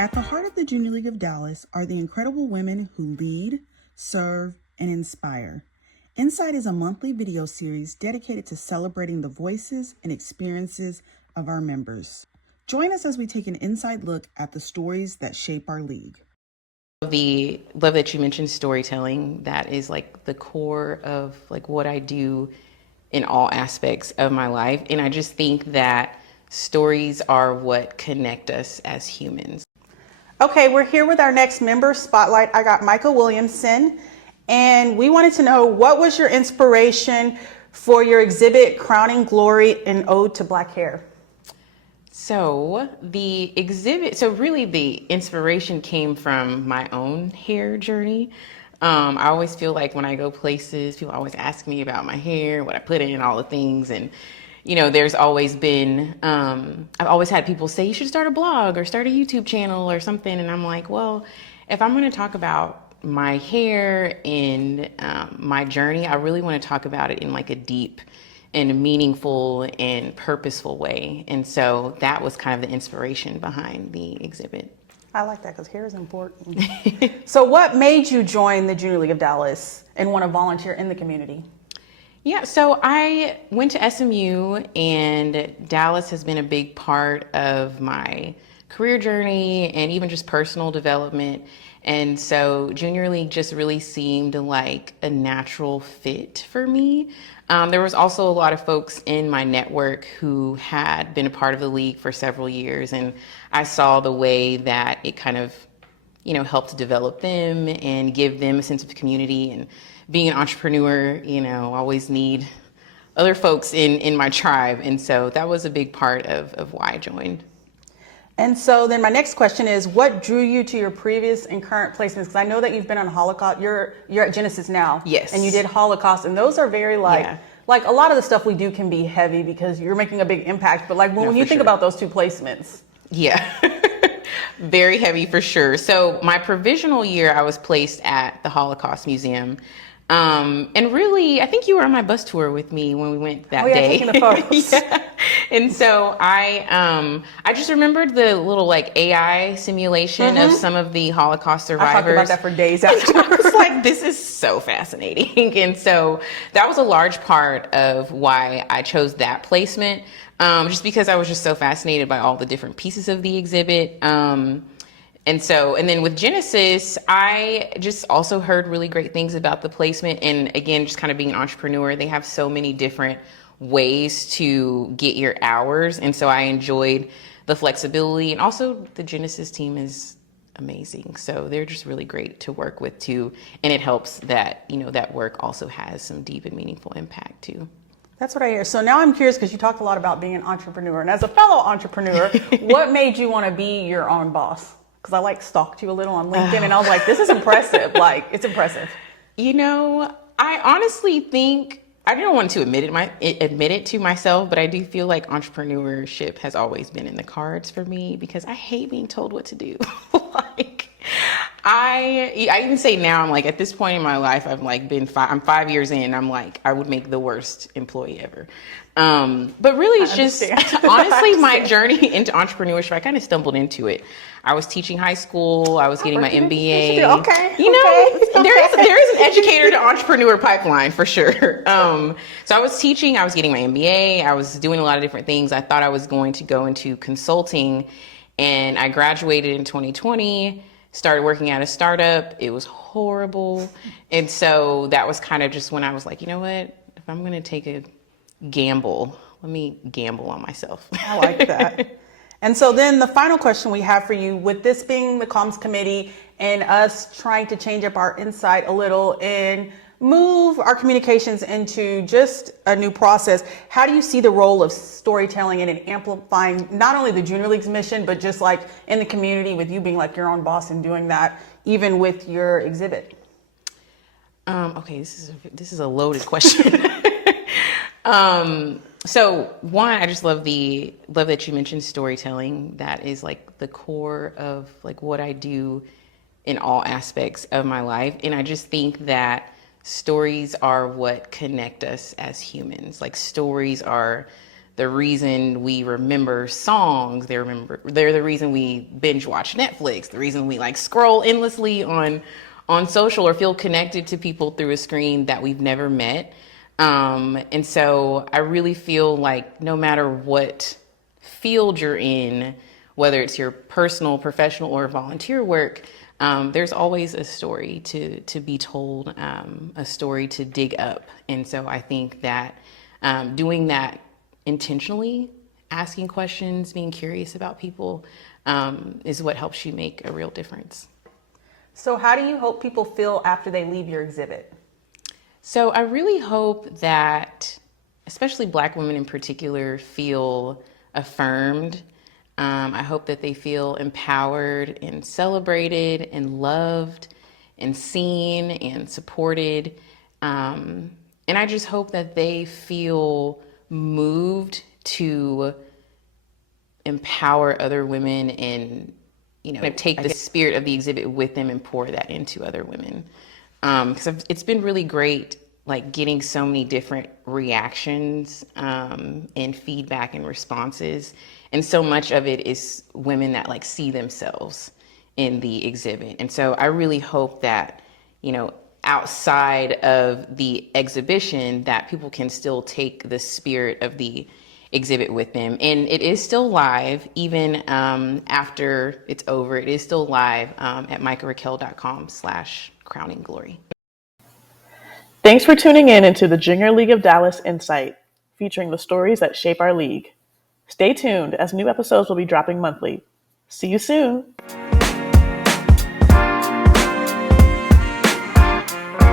At the heart of the Junior League of Dallas are the incredible women who lead, serve, and inspire. Inside is a monthly video series dedicated to celebrating the voices and experiences of our members. Join us as we take an inside look at the stories that shape our league. Love that you mentioned storytelling. That is like the core of like what I do in all aspects of my life. And I just think that stories are what connect us as humans. Okay, we're here with our next member spotlight. I got Myca Williamson, and we wanted to know, what was your inspiration for your exhibit, Crowning Glory, an Ode to Black Hair? So the inspiration came from my own hair journey. I always feel like when I go places, people always ask me about my hair, what I put in, all the things. And, you know, there's always been, I've always had people say, you should start a blog or start a YouTube channel or something. And I'm like, well, if I'm going to talk about my hair and my journey, I really want to talk about it in like a deep and a meaningful and purposeful way. And so that was kind of the inspiration behind the exhibit. I like that because hair is important. So what made you join the Junior League of Dallas and want to volunteer in the community? Yeah, so I went to SMU, and Dallas has been a big part of my career journey and even just personal development. And so Junior League just really seemed like a natural fit for me. There was also a lot of folks in my network who had been a part of the league for several years, and I saw the way that it kind of, you know, helped develop them and give them a sense of community. And being an entrepreneur, you know, I always need other folks in my tribe. And so that was a big part of why I joined. And so then my next question is, what drew you to your previous and current placements? Because I know that you've been on Holocaust. You're at Genesis now. Yes. And you did Holocaust, and those are very like a lot of the stuff we do can be heavy because you're making a big impact. But like when you think about those two placements. Yeah, very heavy for sure. So my provisional year, I was placed at the Holocaust Museum. And really, I think you were on my bus tour with me when we went that day. Taking the photos. Yeah. And so I just remembered the little like AI simulation of some of the Holocaust survivors. I talked about that for days after. I was like, this is so fascinating. And so that was a large part of why I chose that placement, just because I was just so fascinated by all the different pieces of the exhibit. And then with Genesis, I just also heard really great things about the placement. And again, just kind of being an entrepreneur, they have so many different ways to get your hours. And so I enjoyed the flexibility, and also the Genesis team is amazing. So they're just really great to work with too. And it helps that, you know, that work also has some deep and meaningful impact too. That's what I hear. So now I'm curious, because you talked a lot about being an entrepreneur. And as a fellow entrepreneur, what made you want to be your own boss? Because I like stalked you a little on LinkedIn, and I was like, this is impressive. Like, it's impressive. You know, I honestly think, I don't want to admit it to myself, but I do feel like entrepreneurship has always been in the cards for me, because I hate being told what to do. Like, I even say now, I'm like, at this point in my life, I've like I'm 5 years in, I'm like, I would make the worst employee ever. But really it's just honestly my journey into entrepreneurship. I kind of stumbled into it. I was teaching high school. I was getting my MBA. Okay. You know, there is an educator to entrepreneur pipeline for sure. So I was teaching, I was getting my MBA. I was doing a lot of different things. I thought I was going to go into consulting, and I graduated in 2020, started working at a startup. It was horrible. And so that was kind of just when I was like, you know what, if I'm going to take a gamble, let me gamble on myself. I like that. And so then the final question we have for you, with this being the comms committee and us trying to change up our insight a little and move our communications into just a new process, how do you see the role of storytelling and amplifying not only the Junior League's mission, but just like in the community, with you being like your own boss and doing that, even with your exhibit? Okay, this is a loaded question. So one, I just love that you mentioned storytelling. That is like the core of like what I do in all aspects of my life. And I just think that stories are what connect us as humans. Like, stories are the reason we remember songs. They're the reason we binge watch Netflix, the reason we like scroll endlessly on social or feel connected to people through a screen that we've never met. And so I really feel like no matter what field you're in, whether it's your personal, professional, or volunteer work, there's always a story to be told, a story to dig up. And so I think that doing that intentionally, asking questions, being curious about people, is what helps you make a real difference. So how do you hope people feel after they leave your exhibit? So I really hope that, especially Black women in particular, feel affirmed. I hope that they feel empowered and celebrated and loved and seen and supported. And I just hope that they feel moved to empower other women and, take the spirit of the exhibit with them and pour that into other women. Because it's been really great, like getting so many different reactions and feedback and responses. And so much of it is women that like see themselves in the exhibit. And so I really hope that, outside of the exhibition, that people can still take the spirit of the exhibit with them. And it is still live, even after it's over. It is still live at mycaraquel.com/crowningglory. Thanks for tuning in into the Junior League of Dallas Insight, featuring the stories that shape our league. Stay tuned as new episodes will be dropping monthly. See you soon.